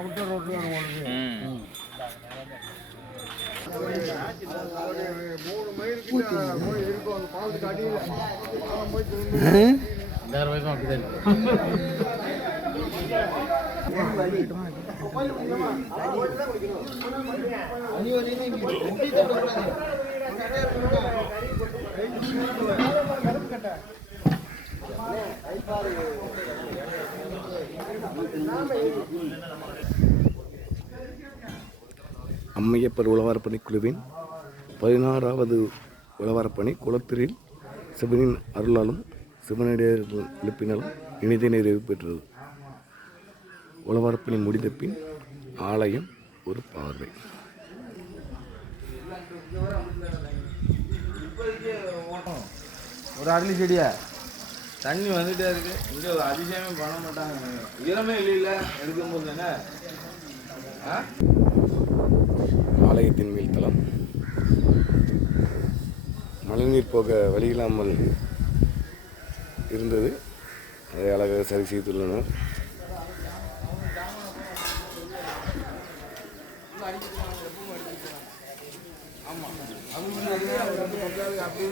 Outer ரோட்டில் உங்களுக்கு 3 மைலுக்கு போய் இருக்கும் அந்த பாலத்துக்கு அடியில் வேற வயசும் அப்படிதான் அம்மையப்பர் உழவாரப்பணி குழுவின் 16வது உழவாரப்பணி குளத்தூரில் சிவனின் அருளாலும் சிவனுடைய எழுப்பினாலும் இனிதே நிறைவு பெற்றது. உழவாரப்பணி முடிந்த பின் ஆலயம் ஒரு பார்வை. ஒரு அரளி செடியா தண்ணி வந்துட்டே இருக்கு. இங்க அதிசயமே பண்ண மாட்டாங்க. ஈரமே இல்லையில எடுக்கும்போது என்ன ஆலயத்தின் மேல் தளம் மழைநீர் போக வழியில்லாமல் இருந்தது. அதை அழகாக சரி செய்துள்ளனர். ஆமா, அவங்க அப்படி